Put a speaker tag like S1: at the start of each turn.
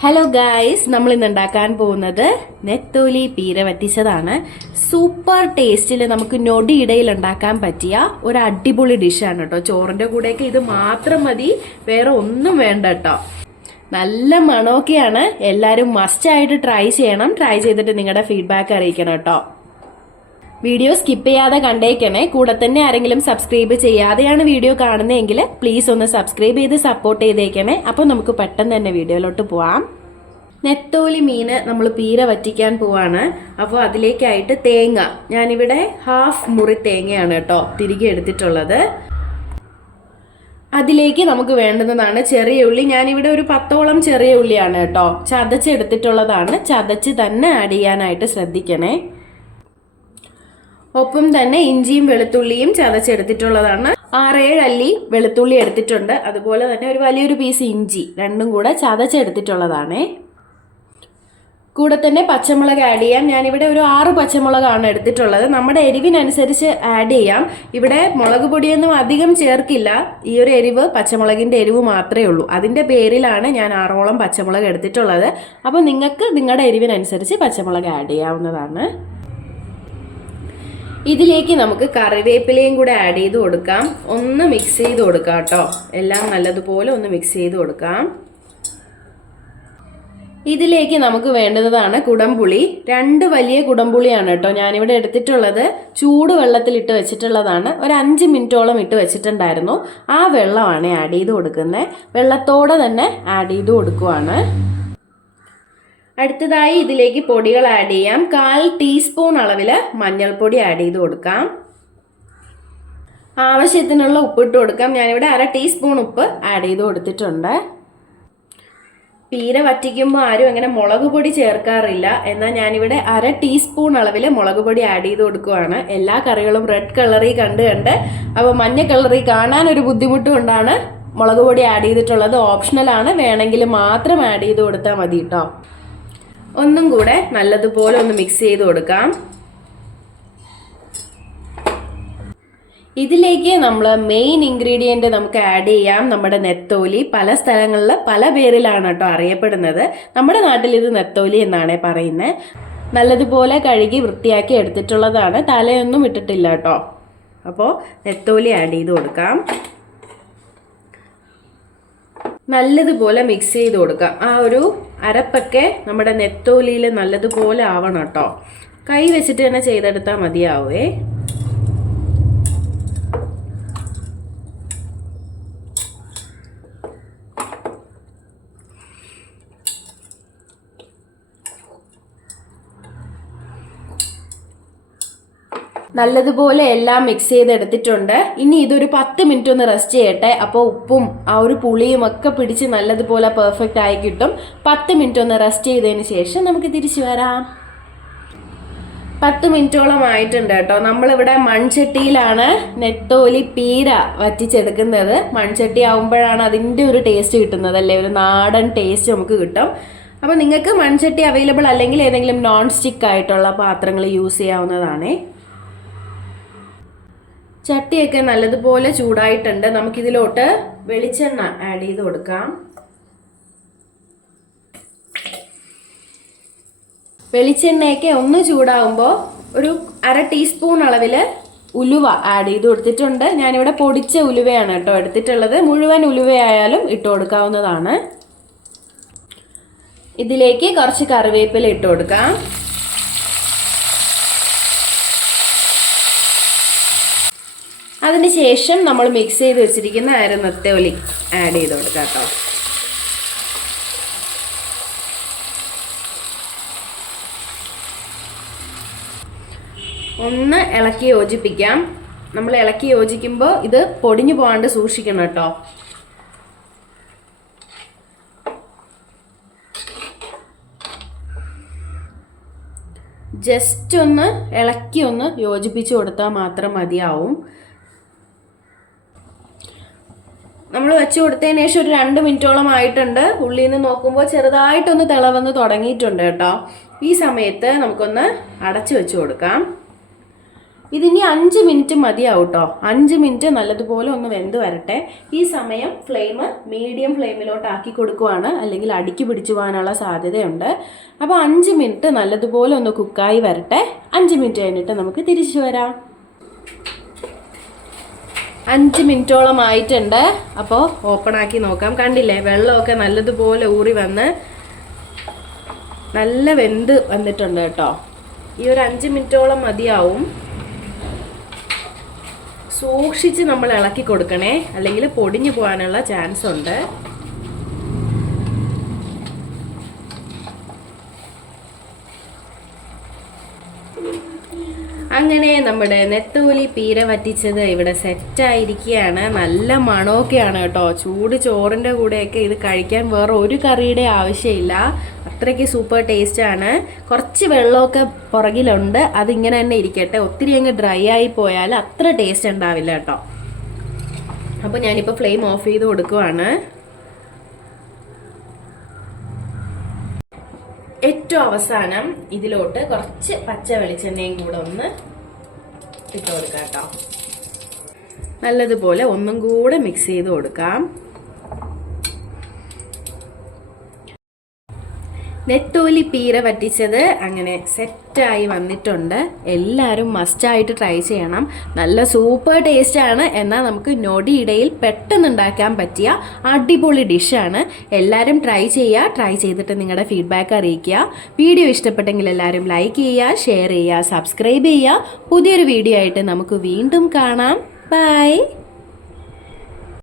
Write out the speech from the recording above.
S1: Hello guys നമ്മൾ ഇന്ന് ഉണ്ടാക്കാൻ പോകുന്നത് നെത്തോലി പീര വറ്റിച്ചതാണ്. സൂപ്പർ ടേസ്റ്റിൽ നമുക്ക് നൊടിയിടയിൽ ഉണ്ടാക്കാൻ പറ്റിയ ഒരു അടിപൊളി ഡിഷാണ് കേട്ടോ. ചോറിന്റെ കൂടെയൊക്കെ ഇത് മാത്രം മതി. വേറെ ഒന്നും വേണ്ട കേട്ടോ. നല്ല മണമൊക്കെയാണ്. എല്ലാവരും മസ്റ്റായിട്ട് ട്രൈ ചെയ്യണം. ട്രൈ ചെയ്തിട്ട് നിങ്ങളുടെ ഫീഡ്ബാക്ക് അറിയിക്കണം കേട്ടോ. വീഡിയോ സ്കിപ്പ് ചെയ്യാതെ കണ്ടേക്കണേ. കൂടെ തന്നെ ആരെങ്കിലും സബ്സ്ക്രൈബ് ചെയ്യാതെയാണ് വീഡിയോ കാണുന്നതെങ്കിൽ പ്ലീസ് ഒന്ന് സബ്സ്ക്രൈബ് ചെയ്ത് സപ്പോർട്ട് ചെയ്തേക്കണേ. അപ്പോൾ നമുക്ക് പെട്ടെന്ന് തന്നെ വീഡിയോയിലോട്ട് പോവാം. നെത്തോലി മീന് നമ്മൾ പീര വറ്റിക്കാൻ പോവാണ്. അപ്പോൾ അതിലേക്കായിട്ട് തേങ്ങ. ഞാനിവിടെ ഹാഫ് മുറി തേങ്ങയാണ് കേട്ടോ തിരികെ എടുത്തിട്ടുള്ളത്. അതിലേക്ക് നമുക്ക് വേണ്ടുന്നതാണ് ചെറിയ ഉള്ളി. ഞാനിവിടെ ഒരു പത്തോളം ചെറിയ ഉള്ളിയാണ് കേട്ടോ ചതച്ചെടുത്തിട്ടുള്ളതാണ്. ചതച്ച് തന്നെ ആഡ് ചെയ്യാനായിട്ട് ശ്രദ്ധിക്കണേ. ഒപ്പം തന്നെ ഇഞ്ചിയും വെളുത്തുള്ളിയും ചതച്ചെടുത്തിട്ടുള്ളതാണ്. ആറേഴ് അല്ലി വെളുത്തുള്ളി എടുത്തിട്ടുണ്ട്. അതുപോലെ തന്നെ ഒരു വലിയൊരു പീസ് ഇഞ്ചി രണ്ടും കൂടെ ചതച്ചെടുത്തിട്ടുള്ളതാണ്. കൂടെ തന്നെ പച്ചമുളക് ആഡ് ചെയ്യാം. ഞാനിവിടെ ഒരു ആറ് പച്ചമുളകാണ് എടുത്തിട്ടുള്ളത്. നമ്മുടെ എരിവിനനുസരിച്ച് ആഡ് ചെയ്യാം. ഇവിടെ മുളക് പൊടിയൊന്നും അധികം ചേർക്കില്ല. ഈ ഒരു എരിവ് പച്ചമുളകിന്റെ എരിവ് മാത്രമേ ഉള്ളൂ. അതിന്റെ പേരിലാണ് ഞാൻ ആറോളം പച്ചമുളക് എടുത്തിട്ടുള്ളത്. അപ്പോൾ നിങ്ങൾക്ക് നിങ്ങളുടെ എരിവിനനുസരിച്ച് പച്ചമുളക് ആഡ് ചെയ്യാവുന്നതാണ്. ഇതിലേക്ക് നമുക്ക് കറിവേപ്പിലയും കൂടെ ആഡ് ചെയ്ത് കൊടുക്കാം. ഒന്ന് മിക്സ് ചെയ്ത് കൊടുക്കാം കേട്ടോ. എല്ലാം നല്ലതുപോലെ ഒന്ന് മിക്സ് ചെയ്ത് കൊടുക്കാം. ഇതിലേക്ക് നമുക്ക് വേണ്ടുന്നതാണ് കുടംപുളി. രണ്ട് വലിയ കുടംപുളിയാണ് കേട്ടോ ഞാനിവിടെ എടുത്തിട്ടുള്ളത്. ചൂട് വെള്ളത്തിൽ ഇട്ട് വെച്ചിട്ടുള്ളതാണ്. ഒരു അഞ്ച് മിനിറ്റോളം ഇട്ട് വെച്ചിട്ടുണ്ടായിരുന്നു. ആ വെള്ളമാണ് ആഡ് ചെയ്ത് കൊടുക്കുന്നത്. വെള്ളത്തോടെ തന്നെ ആഡ് ചെയ്ത് കൊടുക്കുവാണ്. അടുത്തതായി ഇതിലേക്ക് പൊടികൾ ആഡ് ചെയ്യാം. കാൽ ടീസ്പൂൺ അളവിൽ മഞ്ഞൾപ്പൊടി ആഡ് ചെയ്ത് കൊടുക്കാം. ആവശ്യത്തിനുള്ള ഉപ്പിട്ട് കൊടുക്കാം. ഞാനിവിടെ അര ടീസ്പൂൺ ഉപ്പ് ആഡ് ചെയ്ത് കൊടുത്തിട്ടുണ്ട്. പീര വറ്റിക്കുമ്പോൾ ആരും അങ്ങനെ മുളക് പൊടി ചേർക്കാറില്ല. എന്നാൽ ഞാനിവിടെ അര ടീസ്പൂൺ അളവിൽ മുളക് പൊടി ആഡ് ചെയ്ത് കൊടുക്കുവാണ്. എല്ലാ കറികളും റെഡ് കളറിൽ കണ്ട് കണ്ട്. അപ്പോൾ മഞ്ഞ കളറിൽ കാണാൻ ഒരു ബുദ്ധിമുട്ട് കൊണ്ടാണ് മുളക് പൊടി ആഡ് ചെയ്തിട്ടുള്ളത് ഓപ്ഷണലാണ് വേണമെങ്കിൽ മാത്രം ആഡ് ചെയ്ത് കൊടുത്താൽ മതി കേട്ടോ ഒന്നും കൂടെ നല്ലതുപോലെ ഒന്ന് മിക്സ് ചെയ്ത് കൊടുക്കാം. ഇതിലേക്ക് നമ്മൾ മെയിൻ ഇൻഗ്രീഡിയന്റ് നമുക്ക് ആഡ് ചെയ്യാം. നമ്മുടെ നെത്തോലി പല സ്ഥലങ്ങളിൽ പല പേരിലാണ് കേട്ടോ അറിയപ്പെടുന്നത്. നമ്മുടെ നാട്ടിൽ ഇത് നെത്തോലി എന്നാണ് പറയുന്നത് നല്ലതുപോലെ കഴുകി വൃത്തിയാക്കി എടുത്തിട്ടുള്ളതാണ്. തലയൊന്നും ഇട്ടിട്ടില്ല കേട്ടോ. അപ്പോൾ നെത്തോലി ആഡ് ചെയ്ത് കൊടുക്കാം. നല്ലതുപോലെ മിക്സ് ചെയ്ത് കൊടുക്കാം ആ ഒരു അരപ്പൊക്കെ നമ്മുടെ നെത്തോലിയിൽ നല്ലതുപോലെ ആവണം കേട്ടോ. കൈ വെച്ചിട്ട് തന്നെ ചെയ്തെടുത്താൽ മതിയാവേ. നല്ലതുപോലെ എല്ലാം മിക്സ് ചെയ്തെടുത്തിട്ടുണ്ട്. ഇനി ഇതൊരു പത്ത് മിനിറ്റ് ഒന്ന് റെസ്റ്റ് ചെയ്യട്ടെ. അപ്പോൾ ഉപ്പും ആ ഒരു പുളിയും ഒക്കെ പിടിച്ച് നല്ലതുപോലെ പെർഫെക്റ്റ് ആയി കിട്ടും. പത്ത് മിനിറ്റ് ഒന്ന് റെസ്റ്റ് ചെയ്തതിന് ശേഷം നമുക്ക് തിരിച്ചു വരാം. പത്ത് മിനിറ്റോളം ആയിട്ടുണ്ട് കേട്ടോ. നമ്മളിവിടെ മൺചട്ടിയിലാണ് നെത്തോലി പീര വറ്റിച്ചെടുക്കുന്നത്. മൺചട്ടി ആവുമ്പോഴാണ് അതിന്റെ ഒരു ടേസ്റ്റ് കിട്ടുന്നത് അല്ലേ ഒരു നാടൻ ടേസ്റ്റ് നമുക്ക് കിട്ടും. അപ്പോൾ നിങ്ങൾക്ക് മൺചട്ടി അവൈലബിൾ അല്ലെങ്കിൽ ഏതെങ്കിലും നോൺ സ്റ്റിക്ക് ആയിട്ടുള്ള പാത്രങ്ങൾ യൂസ് ചെയ്യാവുന്നതാണേ. ചട്ടിയൊക്കെ നല്ലതുപോലെ ചൂടായിട്ടുണ്ട്. നമുക്കിതിലോട്ട് വെളിച്ചെണ്ണ ആഡ് ചെയ്ത് കൊടുക്കാം. വെളിച്ചെണ്ണയൊക്കെ ഒന്ന് ചൂടാകുമ്പോൾ ഒരു അര ടീസ്പൂൺ അളവിൽ ഉലുവ ആഡ് ചെയ്ത് കൊടുത്തിട്ടുണ്ട്. ഞാനിവിടെ പൊടിച്ച ഉലുവയാണ് കേട്ടോ എടുത്തിട്ടുള്ളത്. മുഴുവൻ ഉലുവയായാലും ഇട്ട് കൊടുക്കാവുന്നതാണ്. ഇതിലേക്ക് കുറച്ച് കറിവേപ്പില ഇട്ട് കൊടുക്കാം. അതിനുശേഷം നമ്മൾ മിക്സ് ചെയ്ത് വെച്ചിരിക്കുന്ന അര നെത്തോലി ആഡ് ചെയ്ത് കൊടുക്കാം കേട്ടോ. ഒന്ന് ഇളക്കി യോജിപ്പിക്കാം. നമ്മൾ ഇളക്കി യോജിക്കുമ്പോൾ ഇത് പൊടിഞ്ഞു പോകാണ്ട് സൂക്ഷിക്കണം കേട്ടോ. ജസ്റ്റ് ഒന്ന് ഇളക്കി ഒന്ന് യോജിപ്പിച്ച് കൊടുത്താൽ മാത്രം മതിയാവും. നമ്മൾ വെച്ച് കൊടുത്തതിന് ശേഷം ഒരു രണ്ട് മിനിറ്റോളം ആയിട്ടുണ്ട്. ഉള്ളിൽ നിന്ന് നോക്കുമ്പോൾ ചെറുതായിട്ടൊന്ന് തിളവന്ന് തുടങ്ങിയിട്ടുണ്ട് കേട്ടോ. ഈ സമയത്ത് നമുക്കൊന്ന് അടച്ചു വെച്ച് കൊടുക്കാം. ഇതിനി അഞ്ച് മിനിറ്റ് മതിയാവും കേട്ടോ. അഞ്ച് മിനിറ്റ് നല്ലതുപോലെ ഒന്ന് വെന്ത് വരട്ടെ. ഈ സമയം ഫ്ലെയിം മീഡിയം ഫ്ലെയിമിലോട്ട് ആക്കി കൊടുക്കുവാണ്. അല്ലെങ്കിൽ അടുക്കി പിടിച്ചു പോകാനുള്ള സാധ്യതയുണ്ട്. അപ്പോൾ അഞ്ച് മിനിറ്റ് നല്ലതുപോലെ ഒന്ന് കുക്കായി വരട്ടെ. അഞ്ച് മിനിറ്റ് കഴിഞ്ഞിട്ട് നമുക്ക് തിരിച്ചു വരാം. അഞ്ച് മിനിറ്റോളം ആയിട്ടുണ്ട്. അപ്പോൾ ഓപ്പൺ ആക്കി നോക്കാം. കണ്ടില്ലേ വെള്ളമൊക്കെ നല്ലതുപോലെ ഊറി വന്ന് നല്ല വെന്ത് വന്നിട്ടുണ്ട് കേട്ടോ. ഈ ഒരു അഞ്ച് മിനിറ്റോളം മതിയാവും. സൂക്ഷിച്ച് നമ്മൾ ഇളക്കി കൊടുക്കണേ. അല്ലെങ്കിൽ പൊടിഞ്ഞു പോകാനുള്ള ചാൻസ് ഉണ്ട്. അങ്ങനെ നമ്മുടെ നെത്തോലി പീര വറ്റിച്ചത് ഇവിടെ സെറ്റായിരിക്കുകയാണ് നല്ല മണമൊക്കെയാണ് കേട്ടോ. ചൂട് ചോറിന്റെ കൂടെയൊക്കെ ഇത് കഴിക്കാൻ വേറെ ഒരു കറിയുടെ ആവശ്യമില്ല. അത്രയ്ക്ക് സൂപ്പർ ടേസ്റ്റാണ് കുറച്ച് വെള്ളമൊക്കെ പുറകിലുണ്ട്. അതിങ്ങനെ തന്നെ ഇരിക്കട്ടെ. ഒത്തിരി അങ്ങ് ഡ്രൈ ആയി പോയാൽ അത്ര ടേസ്റ്റ് ഉണ്ടാവില്ല കേട്ടോ. അപ്പോൾ ഞാനിപ്പോൾ ഫ്ലെയിം ഓഫ് ചെയ്ത് കൊടുക്കുവാണ്. ഏറ്റവും അവസാനം ഇതിലോട്ട് കുറച്ച് പച്ച വെളിച്ചെണ്ണയും കൂടെ ഒന്ന് ഇട്ട് കൊടുക്കാം കേട്ടോ. നല്ലതുപോലെ ഒന്നും കൂടെ മിക്സ് ചെയ്ത് കൊടുക്കാം. നെത്തോലി പീര പറ്റിച്ചത് അങ്ങനെ സെറ്റായി വന്നിട്ടുണ്ട്. എല്ലാവരും മസ്റ്റായിട്ട് ട്രൈ ചെയ്യണം. നല്ല സൂപ്പർ ടേസ്റ്റാണ് എന്നാൽ നമുക്ക് നൊടിയിടയിൽ പെട്ടെന്ന് ഉണ്ടാക്കാൻ പറ്റിയ അടിപൊളി ഡിഷാണ് എല്ലാവരും ട്രൈ ചെയ്യുക ട്രൈ ചെയ്തിട്ട് നിങ്ങളുടെ ഫീഡ്ബാക്ക് അറിയിക്കുക. വീഡിയോ ഇഷ്ടപ്പെട്ടെങ്കിൽ എല്ലാവരും ലൈക്ക് ചെയ്യുക ഷെയർ ചെയ്യുക സബ്സ്ക്രൈബ് ചെയ്യുക. പുതിയൊരു വീഡിയോ ആയിട്ട് നമുക്ക് വീണ്ടും കാണാം. ബൈ